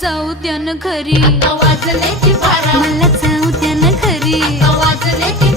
जाऊ द्या ना घरी, वाजले की बारा, मला जाऊ द्या ना घरी. वाजले की